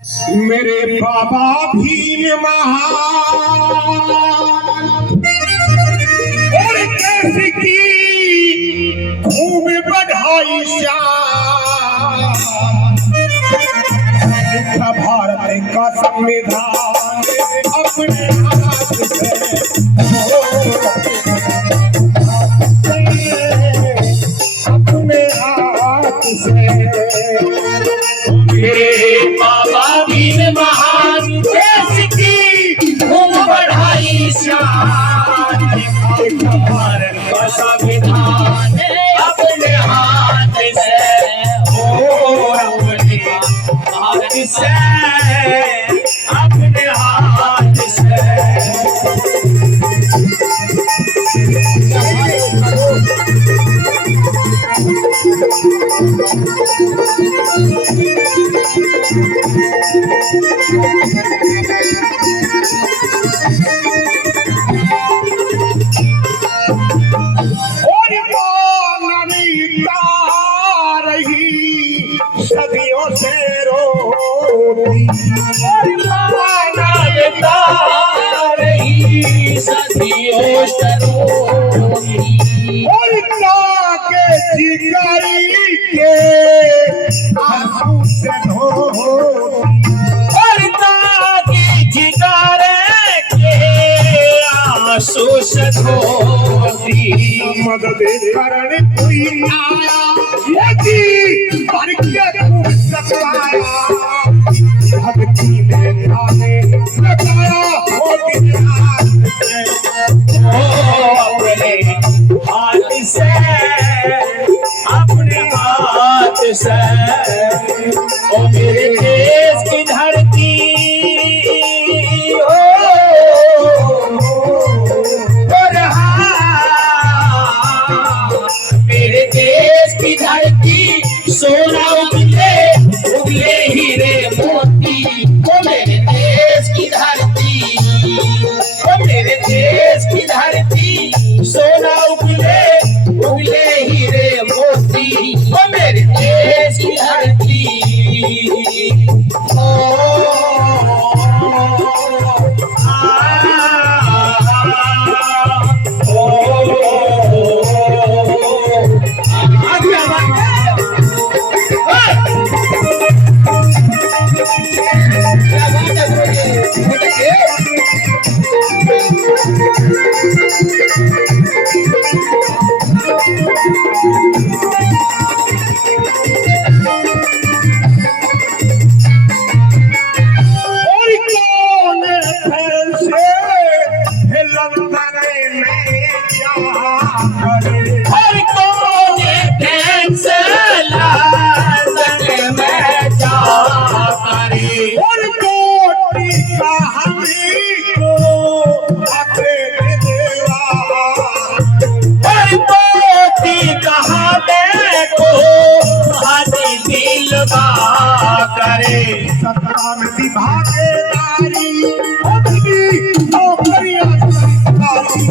मेरे बाबा भीम महान और देश की खूब बढ़ाई शान भारत का संविधान अपने हाथ से अपने हाथ से मेरे बाबा भीम महान देश की खूब बढ़ाई शान भारत का संविधान अपने हाथ से अपने हाथ से अपने हाथ से सदियों से रोती रही सदियों से रोती और के जिगरी के आंसू से धोती आंसू से धोती मदद करने कोई आया यदि भर के खूब सताया भक्ति में जाने लगाया होती हाथ से अपने हाथ से ओ मेरे देश की धरती मेरे देश की धरती सोना उगले उगले हीरे मोती वो मेरे देश की धरती वो मेरे देश की धरती सोना उगले उगले हीरे मोती वो मेरे देश की धरती करे सत्ता में भागीदारी होती नौकरियां सरकारी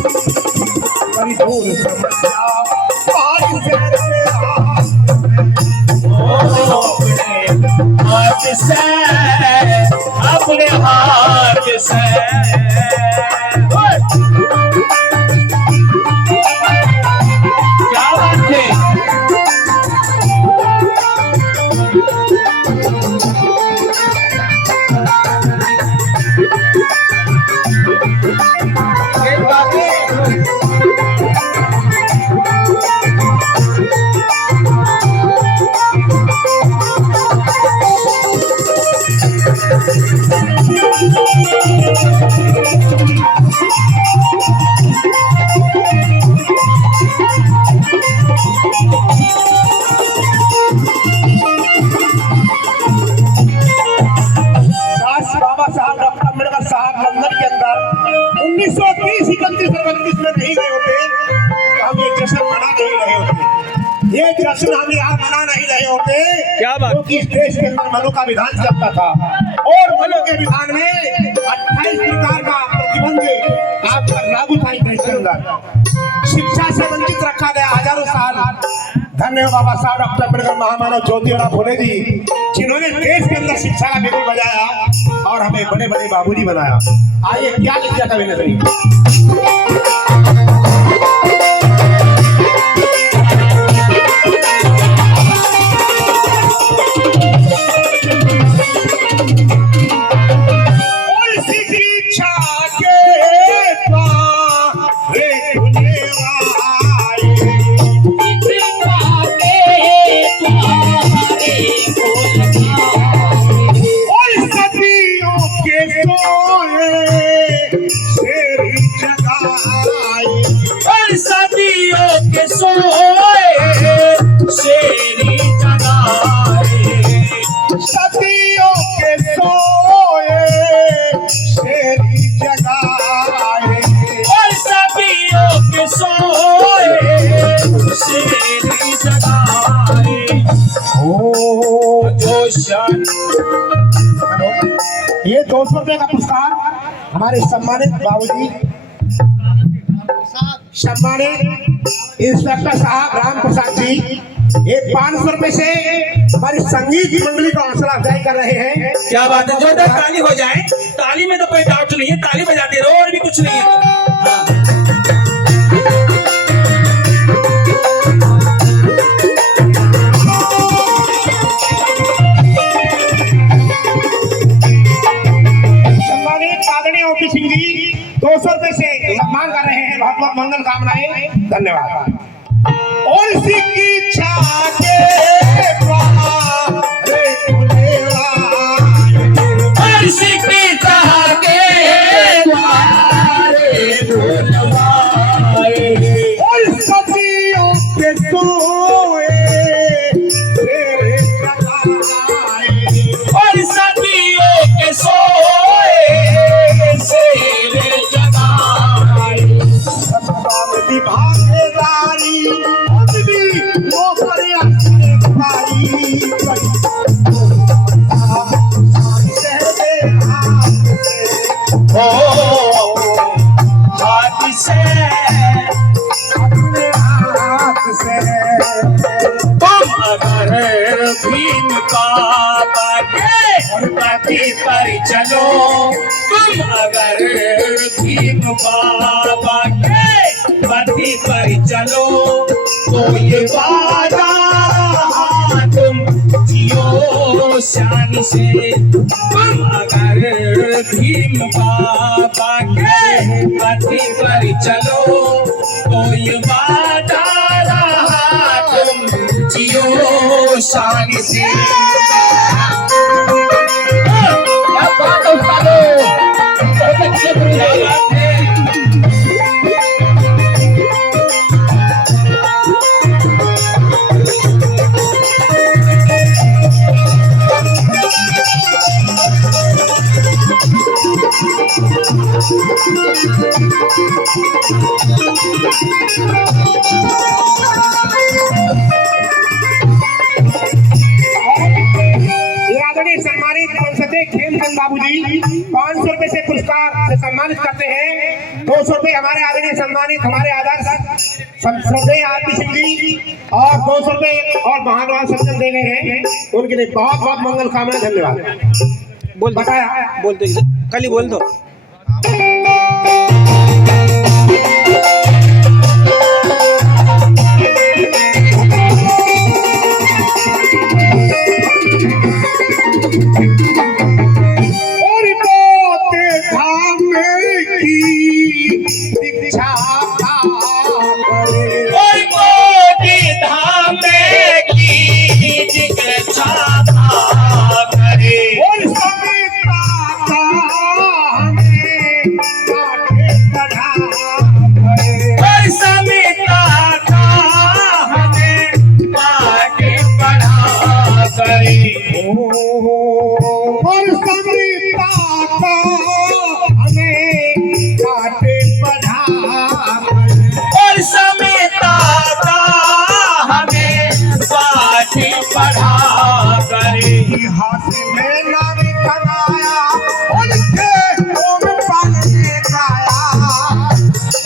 बड़ी दूर समस्या पार से हाथ से अपने हाथ से क्या बात है ये जश्न हम यहाँ मना नहीं रहे होते। क्या बात? क्योंकि इस देश के अंदर मनु का विधान चलता था और मनु के विधान में 28 प्रकार का प्रतिबंध आप पर लागू था। इस देश के अंदर शिक्षा से वंचित रखा गया हजारों साल, धन्य हो बाबा साहब डॉक्टर अम्बेडकर महामानव ज्योतिराव फुले जी, जिन्होंने देश के अंदर शिक्षा का बिगुल बजाया और हमें बड़े बड़े बाबूजी बनाया। आइए क्या लिख दिया कवि ने सुनिए। ये 200 रुपए का पुरस्कार हमारे सम्मानित बाबूजी, सम्मानित इंस्पेक्टर साहब राम प्रसाद जी, ये 500 रुपए से हमारी संगीत मंडली का हौसला अफजाई कर रहे हैं। क्या बात है, जोरदार ताली हो जाए। ताली में तो कोई डाउट नहीं है, ताली बजाते रहो और भी कुछ नहीं है। सिंह जी 200 रुपए से सम्मान कर रहे हैं। बहुत बहुत मंगल कामनाएं, धन्यवाद। और इसी की इच्छा के सदियों के सोए और सदियों के सोए भागीदारी भीम बाबा के पति पर चलो, तुम अगर भीम बाबा के पति पर चलो तो ये वादा तुम जियो शान से। तुम अगर भीम बाबा के पति पर चलो तो ये वादा तुम जियो शान से। बाबूजी 500 रुपए से पुरस्कार से सम्मानित करते हैं। 200 रुपए हमारे आदरणीय सम्मानित हमारे आदर्श श्रद्धेय आरती सिंह जी और 200 रुपए और महानुभाव सज्जन दे गए हैं, उनके लिए बहुत बहुत मंगल कामना, धन्यवाद। बोल बताया बोल दो, कल ही बोल दो।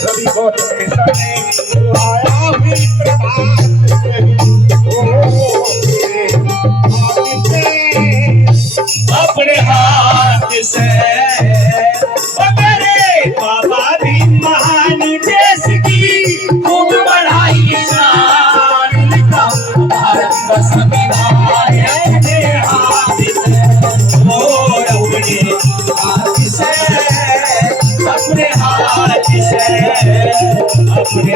रवि गौतम मिश्रा ने आया भी प्रभात हाथ से, अपने हाथ से, अपने